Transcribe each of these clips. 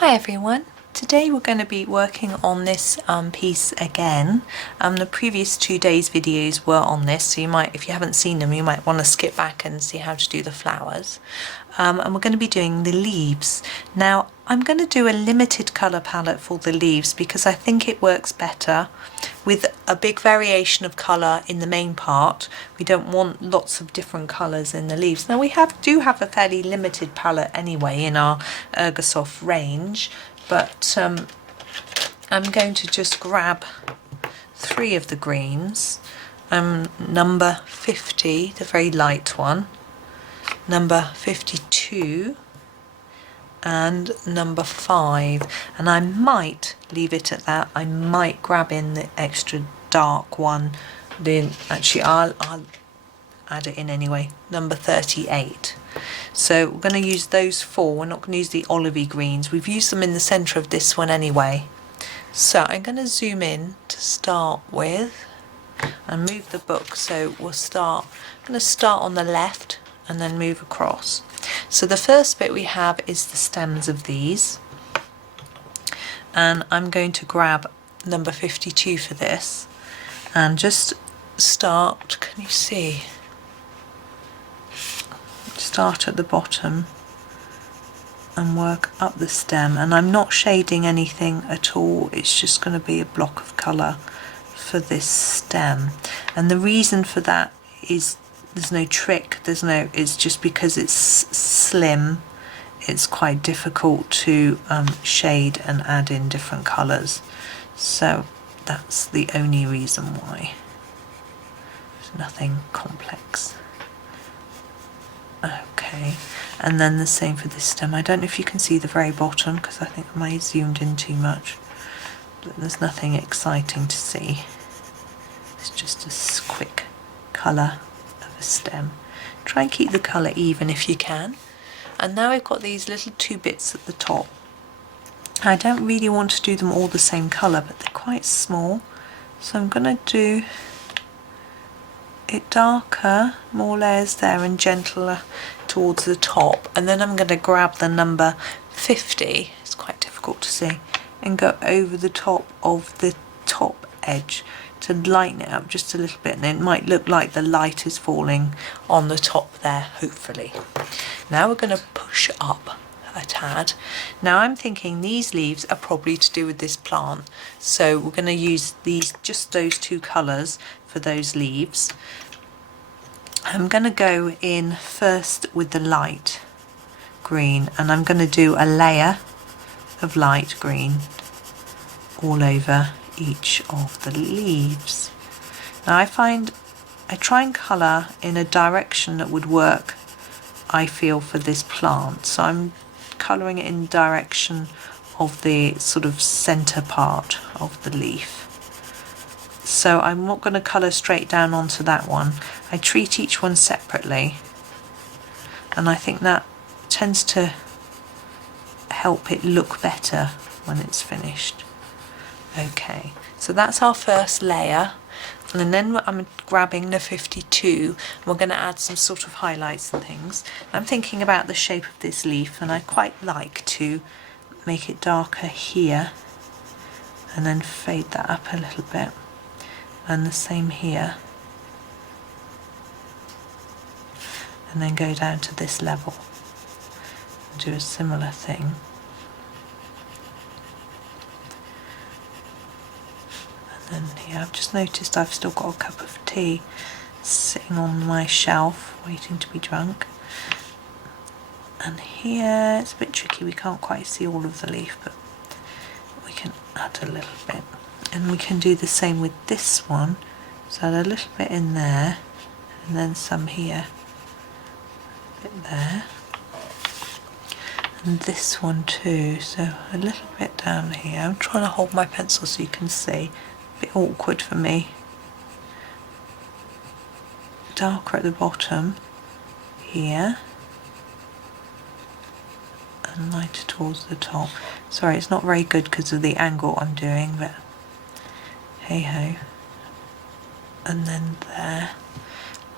Hi everyone. Today we're going to be working on this piece again. The previous 2 days videos were on this, so you might, if you haven't seen them, you might want to skip back and see how to do the flowers. And we're going to be doing the leaves. Now I'm going to do a limited colour palette for the leaves because I think it works better with a big variation of colour in the main part. We don't want lots of different colours in the leaves. Now we do have a fairly limited palette anyway in our Ergosoft range, but I'm going to just grab 3 of the greens. Number 50, the very light one, number 52 and number 5, and I might leave it at that. I might grab in the extra dark one, then actually I'll add it in anyway, number 38. So we're going to use those 4. We're not going to use the olivey greens. We've used them in the centre of this one anyway. So I'm going to zoom in to start with and move the book. So I'm going to start on the left and then move across. So the first bit we have is the stems of these, and I'm going to grab number 52 for this and just start, can you see? Start at the bottom and work up the stem, and I'm not shading anything at all, it's just going to be a block of colour for this stem. And the reason for that is there's no trick, it's just because it's slim, it's quite difficult to shade and add in different colours. So that's the only reason why. There's nothing complex. Okay, and then the same for this stem. I don't know if you can see the very bottom because I think I may have zoomed in too much, but there's nothing exciting to see. It's just a quick colour of a stem. Try and keep the colour even if you can. And now we've got these little 2 bits at the top. I don't really want to do them all the same colour, but they're quite small, so I'm going to do it darker, more layers there, and gentler towards the top. And then I'm going to grab the number 50, it's quite difficult to see, and go over the top of the top edge to lighten it up just a little bit, and it might look like the light is falling on the top there, hopefully. Now we're going to push up a tad. Now I'm thinking these leaves are probably to do with this plant, so we're going to use just those 2 colours for those leaves. I'm going to go in first with the light green, and I'm going to do a layer of light green all over each of the leaves. Now I try and colour in a direction that would work, I feel, for this plant. So I'm colouring it in the direction of the sort of centre part of the leaf. So I'm not going to colour straight down onto that one. I treat each one separately, and I think that tends to help it look better when it's finished. Okay, so that's our first layer, and then I'm grabbing the 52, and we're going to add some sort of highlights and things. I'm thinking about the shape of this leaf, and I quite like to make it darker here and then fade that up a little bit, and the same here, and then go down to this level and do a similar thing. And here I've just noticed I've still got a cup of tea sitting on my shelf waiting to be drunk, and here it's a bit tricky, we can't quite see all of the leaf, but we can add a little bit. And we can do the same with this one, so add a little bit in there and then some here, a bit there, and this one too, so a little bit down here. I'm trying to hold my pencil so you can see, a bit awkward for me. Darker at the bottom here and lighter towards the top. Sorry, it's not very good because of the angle I'm doing, but hey ho. And then there,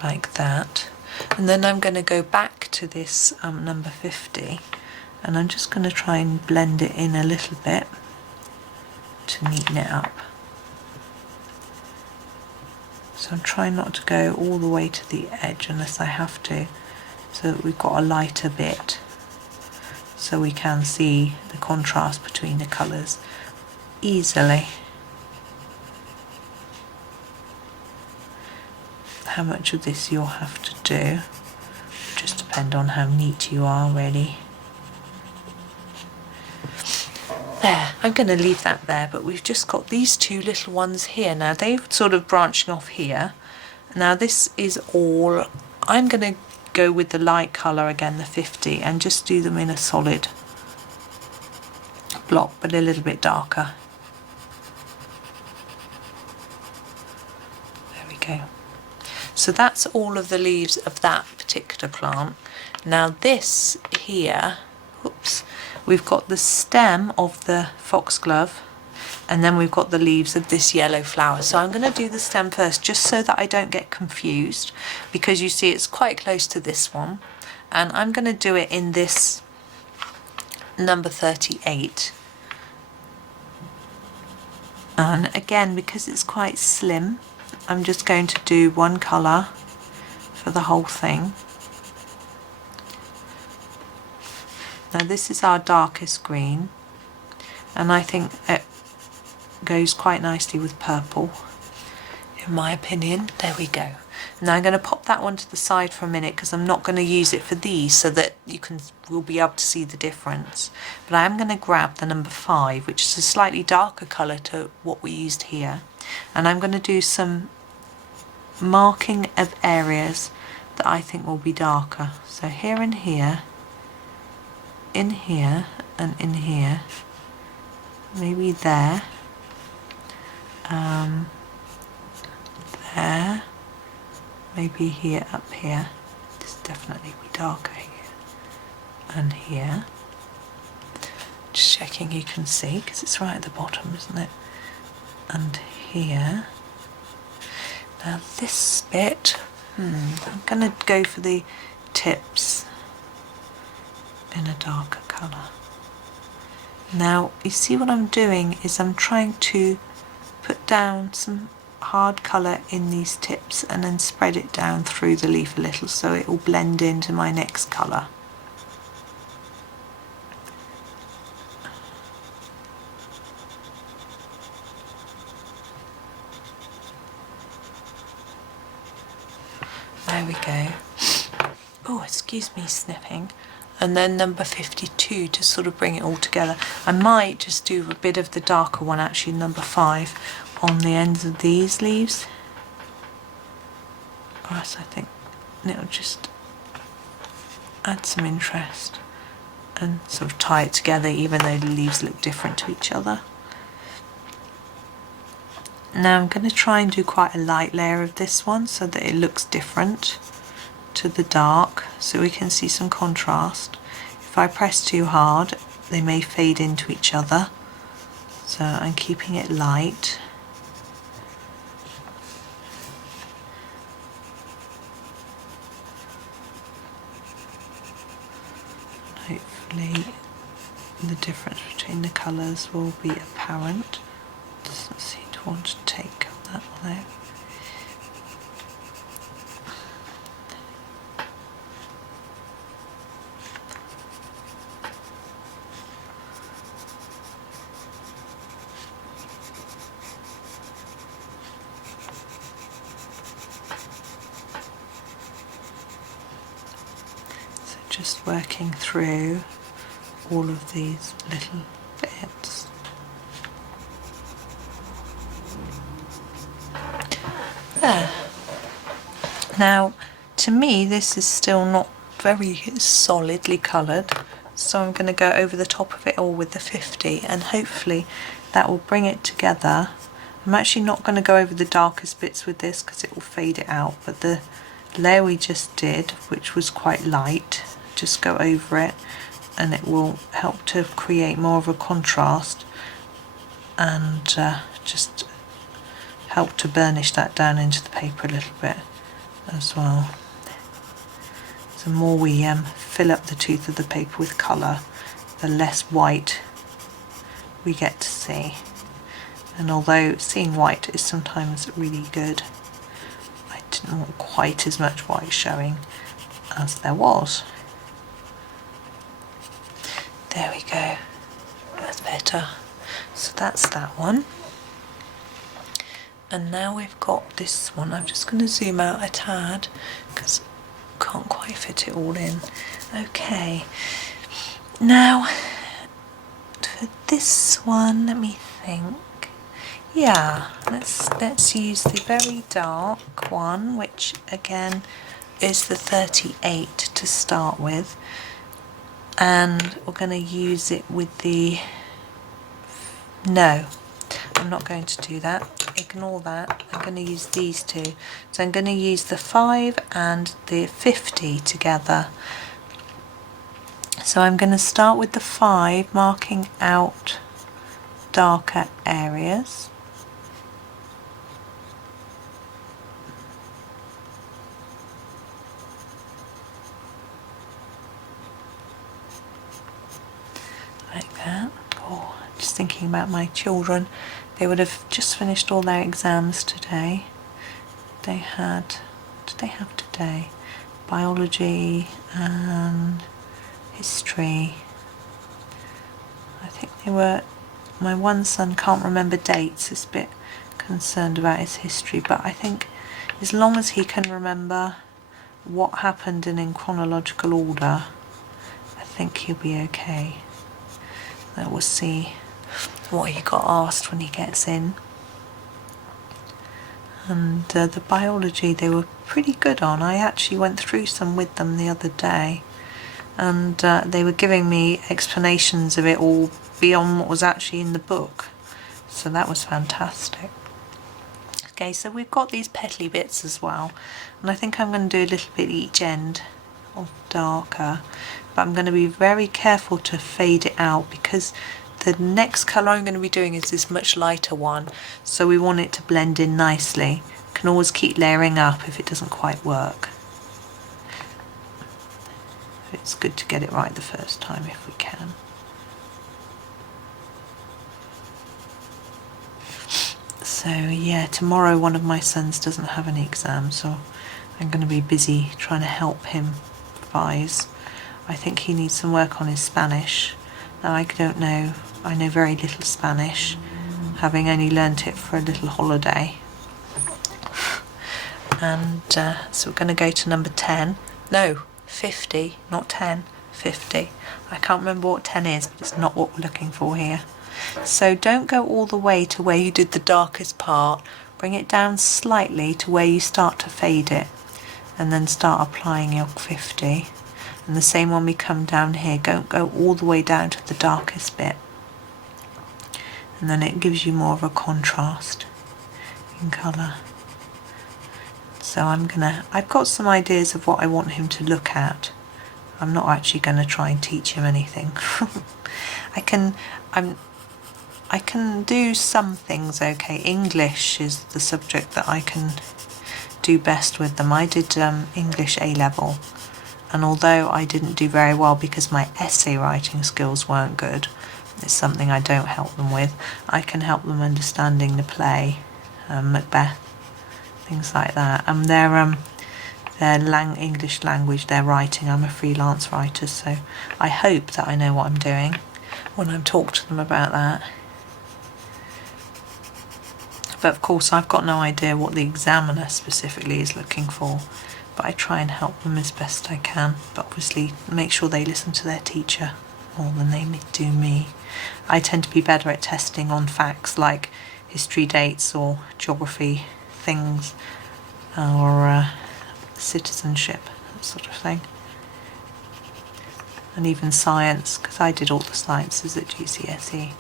like that. And then I'm going to go back to this number 50 and I'm just going to try and blend it in a little bit to neaten it up. So I'm trying not to go all the way to the edge unless I have to, so that we've got a lighter bit so we can see the contrast between the colours easily. How much of this you'll have to do just depend on how neat you are, really. There, I'm going to leave that there, but we've just got these two little ones here. Now they're sort of branching off here. Now this is all, I'm going to go with the light colour again, the 50, and just do them in a solid block, but a little bit darker. There we go. So that's all of the leaves of that particular plant. Now this here, oops, we've got the stem of the foxglove, and then we've got the leaves of this yellow flower. So I'm going to do the stem first, just so that I don't get confused, because you see it's quite close to this one, and I'm going to do it in this number 38. And again, because it's quite slim, I'm just going to do one colour for the whole thing. Now this is our darkest green, and I think it goes quite nicely with purple, in my opinion. There we go. Now I'm going to pop that one to the side for a minute, because I'm not going to use it for these, so that we'll be able to see the difference. But I am going to grab the number 5, which is a slightly darker colour to what we used here, and I'm going to do some marking of areas that I think will be darker. So here and here, in here and in here, maybe there, there, maybe here, up here. This definitely be darker here and here. Just checking you can see, because it's right at the bottom, isn't it? And here. Now this bit, I'm going to go for the tips in a darker colour. Now you see what I'm doing is I'm trying to put down some hard colour in these tips and then spread it down through the leaf a little, so it will blend into my next colour. There we go. Oh, excuse me sniffing. And then number 52 to sort of bring it all together. I might just do a bit of the darker one, actually, number 5, on the ends of these leaves. Or else I think it'll just add some interest and sort of tie it together, even though the leaves look different to each other. Now I'm going to try and do quite a light layer of this one so that it looks different to the dark, so we can see some contrast. If I press too hard, they may fade into each other, so I'm keeping it light. Hopefully the difference between the colours will be apparent. Doesn't seem to want to take that one out. So just working through all of these little bits. There. Now, to me, this is still not very solidly coloured, so I'm going to go over the top of it all with the 50, and hopefully that will bring it together. I'm actually not going to go over the darkest bits with this because it will fade it out, but the layer we just did, which was quite light, just go over it, and it will help to create more of a contrast and just help to burnish that down into the paper a little bit as well. The more we fill up the tooth of the paper with colour, the less white we get to see. And although seeing white is sometimes really good, I didn't want quite as much white showing as there was. There we go, that's better. So that's that one. And now we've got this one. I'm just going to zoom out a tad because I can't quite fit it all in. Okay, now for this one, let me think. Yeah, let's use the very dark one, which again is the 38 to start with, and we're going to use it with the, no, I'm not going to do that, ignore that, I'm going to use these two. So I'm going to use the 5 and the 50 together. So I'm going to start with the 5, marking out darker areas. Like that. Oh, just thinking about my children. They would have just finished all their exams today. They had, what did they have today? Biology and history. I think they were, my one son can't remember dates, he's a bit concerned about his history, but I think as long as he can remember what happened and in chronological order, I think he'll be okay. We'll see what he got asked when he gets in. And the biology they were pretty good on. I actually went through some with them the other day, and they were giving me explanations of it all beyond what was actually in the book, so that was fantastic. Okay, so we've got these petally bits as well, and I think I'm going to do a little bit each end of darker, but I'm going to be very careful to fade it out because the next colour I'm going to be doing is this much lighter one, so we want it to blend in nicely. Can always keep layering up if it doesn't quite work. It's good to get it right the first time if we can. So yeah, tomorrow one of my sons doesn't have any exams, so I'm going to be busy trying to help him revise. I think he needs some work on his Spanish. Now I don't know, I know very little Spanish, having only learnt it for a little holiday. And so we're going to go to number 10. No, 50, not 10, 50. I can't remember what 10 is, but it's not what we're looking for here. So don't go all the way to where you did the darkest part. Bring it down slightly to where you start to fade it, and then start applying your 50. And the same when we come down here, don't go all the way down to the darkest bit, and then it gives you more of a contrast in colour. So I've got some ideas of what I want him to look at. I'm not actually going to try and teach him anything. I can do some things okay. English is the subject that I can do best with them. I did English A-level, and although I didn't do very well because my essay writing skills weren't good, it's something I don't help them with. I can help them understanding the play, Macbeth, things like that. And their English language, their writing, I'm a freelance writer, so I hope that I know what I'm doing when I'm talking to them about that. But of course I've got no idea what the examiner specifically is looking for, but I try and help them as best I can, but obviously make sure they listen to their teacher more than they do me. I tend to be better at testing on facts like history dates or geography things, or citizenship, that sort of thing. And even science, because I did all the sciences at GCSE.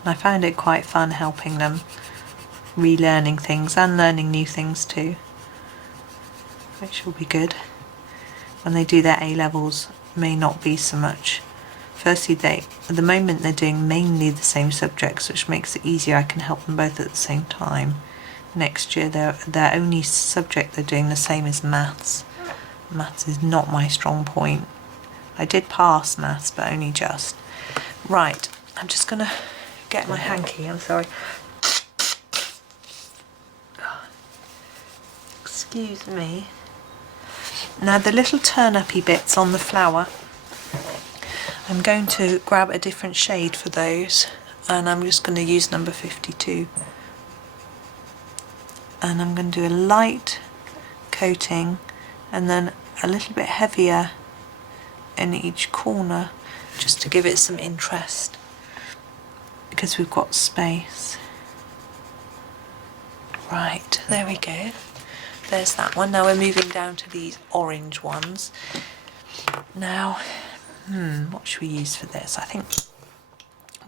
And I found it quite fun helping them, relearning things and learning new things too, which will be good. When they do their A-levels, may not be so much. Firstly, at the moment they're doing mainly the same subjects, which makes it easier. I can help them both at the same time. Next year their only subject they're doing the same is maths, Maths is not my strong point. I did pass maths, but only just. Right, I'm just going to get my hanky, I'm sorry. Excuse me. Now the little turn-uppy bits on the flower, I'm going to grab a different shade for those, and I'm just going to use number 52. And I'm going to do a light coating and then a little bit heavier in each corner, just to give it some interest, because we've got space. Right, there we go. There's that one. Now we're moving down to these orange ones. Now, what should we use for this? I think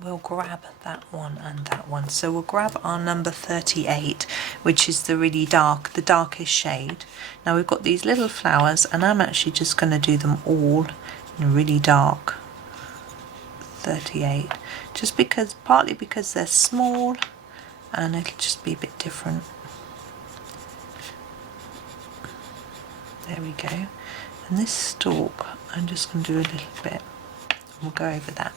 we'll grab that one and that one. So we'll grab our number 38, which is the really dark, the darkest shade. Now we've got these little flowers, and I'm actually just going to do them all in really dark 38, just because, partly because they're small and it'll just be a bit different. There we go. And this stalk, I'm just going to do a little bit. We'll go over that.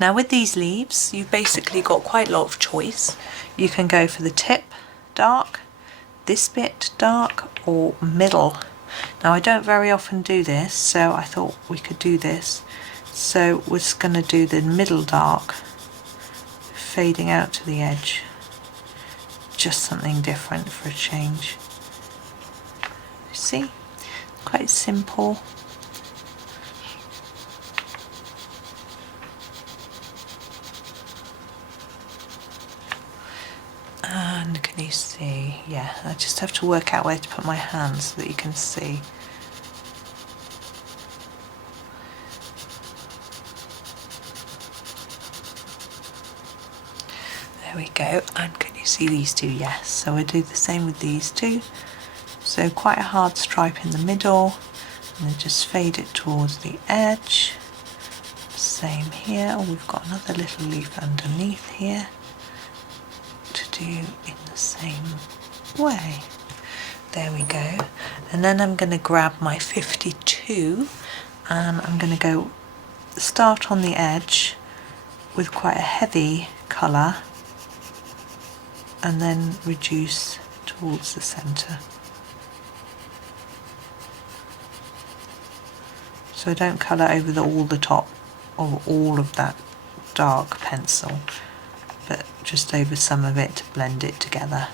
Now with these leaves, you've basically got quite a lot of choice. You can go for the tip dark, this bit dark, or middle. Now I don't very often do this, so I thought we could do this. So we're just going to do the middle dark, fading out to the edge. Just something different for a change. See? Quite simple. And can you see? Yeah, I just have to work out where to put my hands so that you can see. There we go. And can you see these two? Yes. So we'll do the same with these two. So quite a hard stripe in the middle, and then just fade it towards the edge. Same here. Oh, we've got another little leaf underneath here to do in the same way. There we go. And then I'm going to grab my 52, and I'm going to go start on the edge with quite a heavy colour, and then reduce towards the centre. So I don't colour over all the top of all of that dark pencil, but just over some of it to blend it together.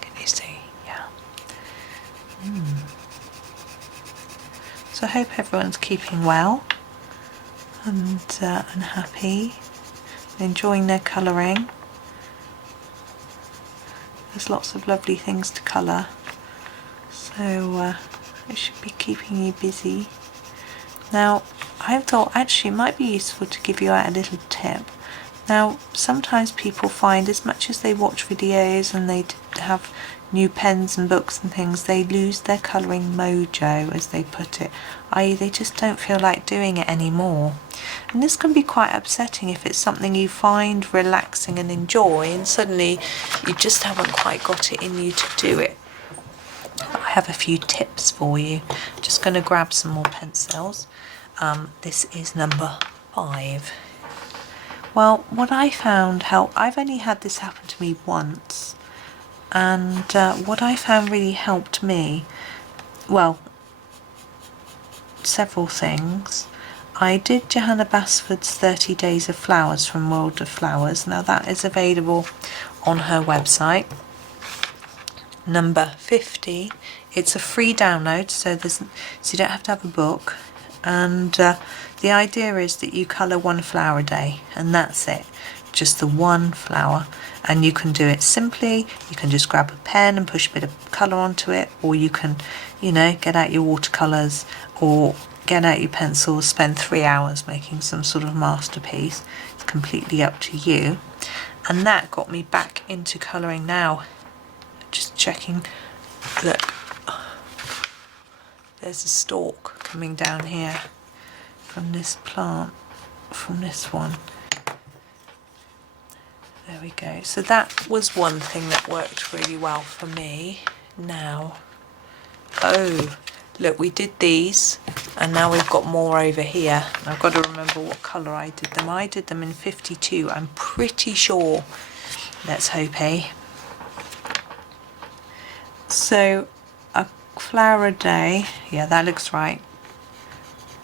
Can you see? Yeah. So I hope everyone's keeping well and happy, enjoying their colouring. There's lots of lovely things to colour, so it should be keeping you busy. Now, I thought actually it might be useful to give you out a little tip. Now, sometimes people find, as much as they watch videos and they have new pens and books and things, they lose their colouring mojo, as they put it, i.e. they just don't feel like doing it anymore. And this can be quite upsetting if it's something you find relaxing and enjoy, and suddenly you just haven't quite got it in you to do it. I have a few tips for you. Just going to grab some more pencils. This is number 5. Well, what I found I've only had this happen to me once, and what I found really helped me, well, several things. I did Johanna Basford's 30 Days of Flowers from World of Flowers. Now that is available on her website. Number 50. It's a free download, so you don't have to have a book. And the idea is that you colour one flower a day, and that's it. Just the one flower. And you can do it simply. You can just grab a pen and push a bit of colour onto it, or you can, get out your watercolours or get out your pencils, spend 3 hours making some sort of masterpiece. It's completely up to you. And that got me back into colouring now. Just checking, look, there's a stalk coming down here from this plant, from this one. There we go. So that was one thing that worked really well for me. Now, oh, look, we did these and now we've got more over here. I've got to remember what colour I did them. I did them in 52, I'm pretty sure. Let's hope, eh? So, a flower a day, yeah, that looks right.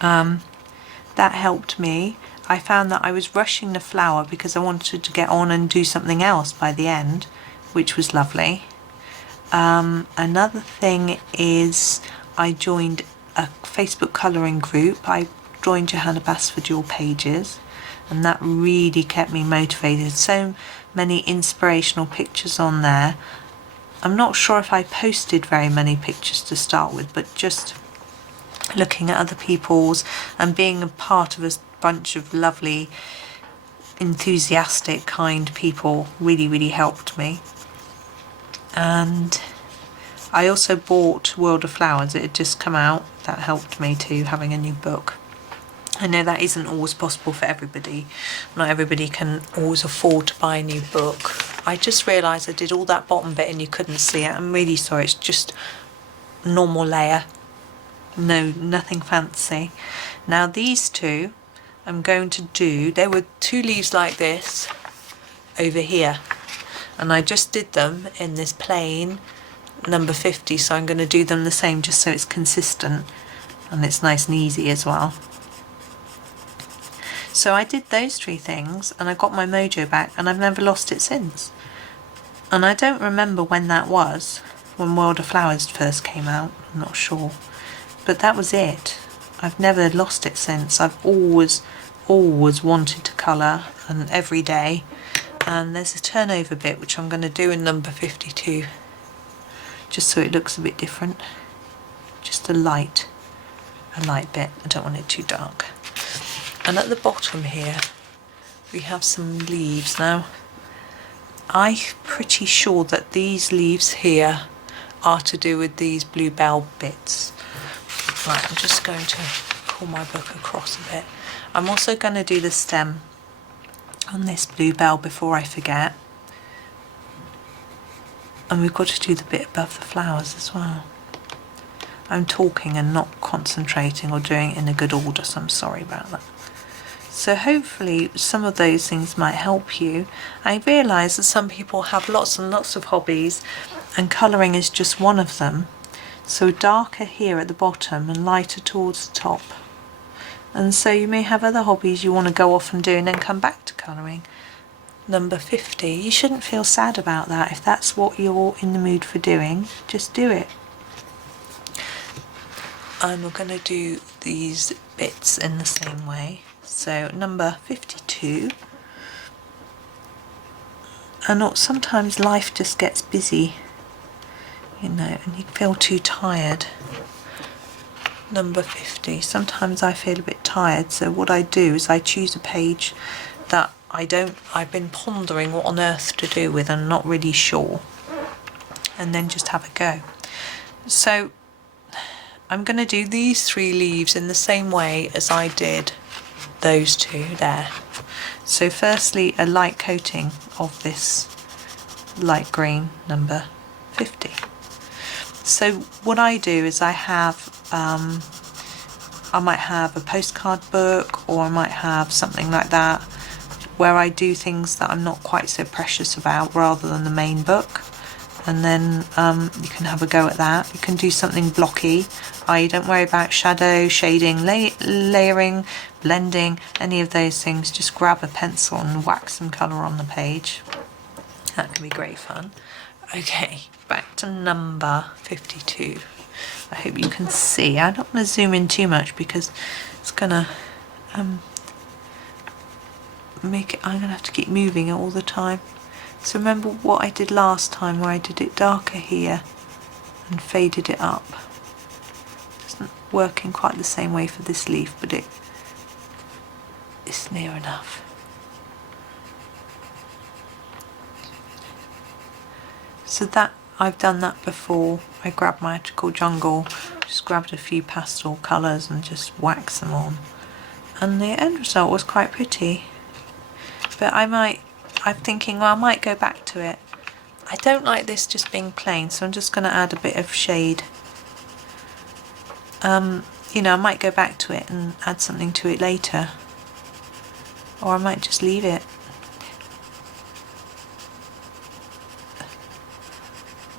That helped me. I found that I was rushing the flower because I wanted to get on and do something else by the end, which was lovely. Another thing is I joined a Facebook colouring group. I joined Johanna Basford Your Pages, and that really kept me motivated. So many inspirational pictures on there. I'm not sure if I posted very many pictures to start with, but just looking at other people's and being a part of a bunch of lovely, enthusiastic, kind people really helped me. And I also bought World of Flowers. It had just come out. That helped me too, having a new book. I know that isn't always possible for everybody. Not everybody can always afford to buy a new book. I just realised I did all that bottom bit and you couldn't see it. I'm really sorry. It's just a normal layer. No, nothing fancy. Now these two I'm going to do, there were two leaves like this over here, and I just did them in this plain number 50, so I'm going to do them the same just so it's consistent and it's nice and easy as well. So I did those three things and I got my mojo back, and I've never lost it since. And I don't remember when that was, when World of Flowers first came out, I'm not sure. But that was it. I've never lost it since. I've always wanted to colour, and every day. And there's a turnover bit which I'm going to do in number 52, just so it looks a bit different. Just a light bit. I don't want it too dark. And at the bottom here we have some leaves. Now I'm pretty sure that these leaves here are to do with these bluebell bits. Right, I'm just going to pull my book across a bit. I'm also going to do the stem on this bluebell before I forget. And we've got to do the bit above the flowers as well. I'm talking and not concentrating or doing it in a good order, so I'm sorry about that. So hopefully some of those things might help you. I realise that some people have lots and lots of hobbies and colouring is just one of them. So darker here at the bottom and lighter towards the top. And so you may have other hobbies you want to go off and do and then come back to colouring. Number 50, you shouldn't feel sad about that. If that's what you're in the mood for doing, just do it. And we're going to do these bits in the same way. So number 52. And sometimes life just gets busy, you know, and you feel too tired. Number 50. Sometimes I feel a bit tired, so what I do is I choose a page that I've been pondering what on earth to do with and not really sure, and then just have a go. So I'm going to do these three leaves in the same way as I did those two there. So firstly, a light coating of this light green number 50. So what I do is I might have a postcard book, or I might have something like that where I do things that I'm not quite so precious about rather than the main book, and then you can have a go at that. You can do something blocky, i.e. don't worry about shadow, shading, layering, blending, any of those things. Just grab a pencil and whack some colour on the page. That can be great fun. Okay, back to number 52. I hope you can see. I don't want to zoom in too much because it's gonna make it, I'm gonna have to keep moving it all the time. So remember what I did last time, where I did it darker here and faded it up. Doesn't work in quite the same way for this leaf, but it's near enough. So that, I've done that before. I grabbed my Magical Jungle, just grabbed a few pastel colours and just waxed them on. And the end result was quite pretty. But I I'm thinking, well, I might go back to it. I don't like this just being plain, so I'm just going to add a bit of shade. You know, I might go back to it and add something to it later, or I might just leave it.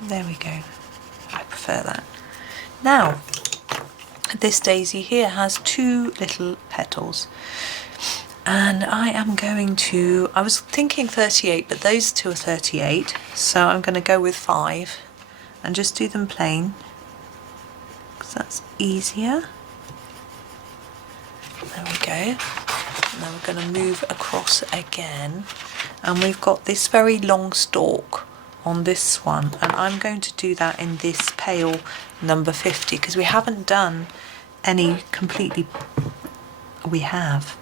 There we go. I prefer that. Now, this daisy here has 2 little petals, and I am going to, I was thinking 38, but those 2 are 38, so I'm going to go with 5 and just do them plain, because that's easier. There we go. Now we're going to move across again, and we've got this very long stalk on this one, and I'm going to do that in this pale number 50, because we haven't done any completely, we have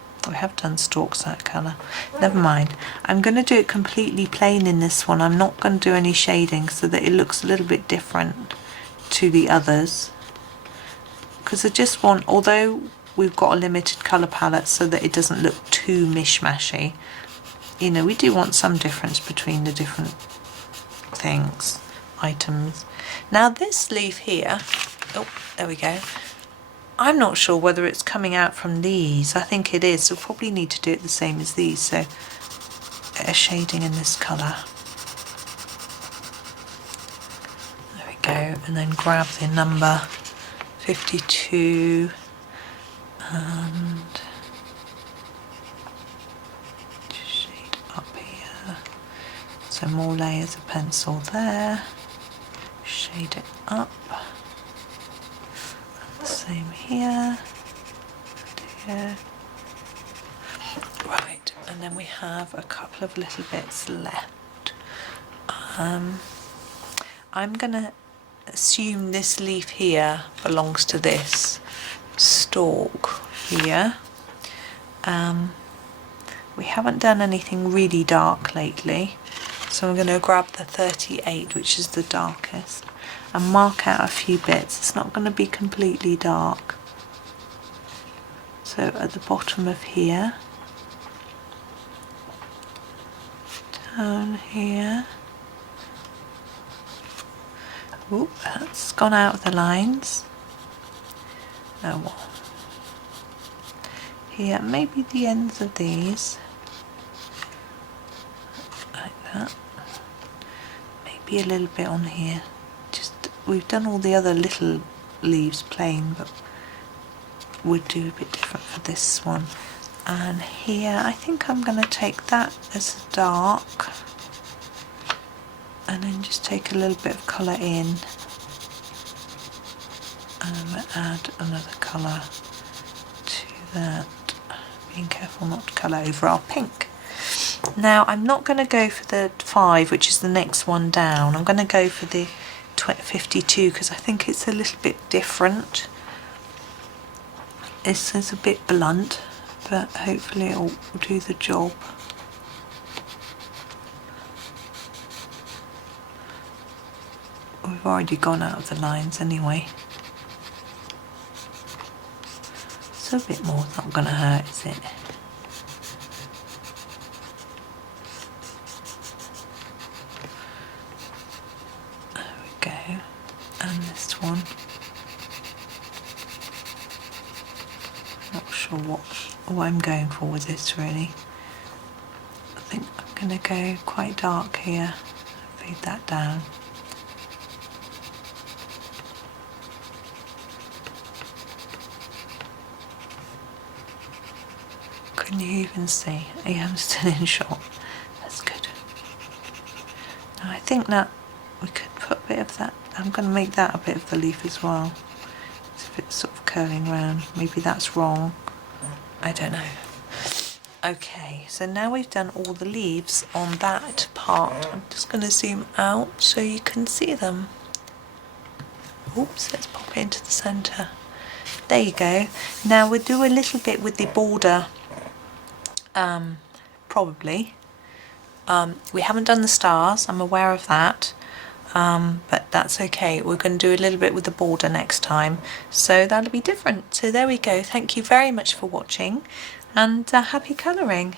done stalks that colour. Never mind, I'm going to do it completely plain in this one. I'm not going to do any shading so that it looks a little bit different to the others, because I just want, although we've got a limited colour palette so that it doesn't look too mishmashy, you know, we do want some difference between the different things, items. Now this leaf here, oh, there we go. I'm not sure whether it's coming out from these. I think it is, so we'll probably need to do it the same as these, so a shading in this colour. There we go, and then grab the number 52 and shade up here. So more layers of pencil there, shade it up. Same here, right, and then we have a couple of little bits left. I'm going to assume this leaf here belongs to this stalk here. We haven't done anything really dark lately, so I'm going to grab the 38, which is the darkest, and mark out a few bits. It's not going to be completely dark. So at the bottom of here, down here, oop, that's gone out of the lines. Oh well. Here, maybe the ends of these, like that. Maybe a little bit on here. We've done all the other little leaves plain, but we'll do a bit different for this one. And here, I think I'm going to take that as dark, and then just take a little bit of colour in, and I'm going to add another colour to that, being careful not to colour over our pink. Now I'm not going to go for the 5, which is the next one down. I'm going to go for the 52, because I think it's a little bit different. It's a bit blunt, but hopefully it will do the job. We've already gone out of the lines anyway, so a bit more is not going to hurt, is it? And this one, not sure what I'm going for with this really. I think I'm going to go quite dark here, fade that down. Can you even see? I am still in shot. That's good. Now I think that we could put a bit of that. I'm going to make that a bit of the leaf as well. As if it's sort of curling round. Maybe that's wrong. I don't know. Okay, so now we've done all the leaves on that part. I'm just going to zoom out so you can see them. Oops, let's pop it into the centre. There you go. Now we'll do a little bit with the border. Probably. We haven't done the stars, I'm aware of that. But that's okay. We're going to do a little bit with the border next time, so that'll be different. So there we go. Thank you very much for watching, and happy colouring.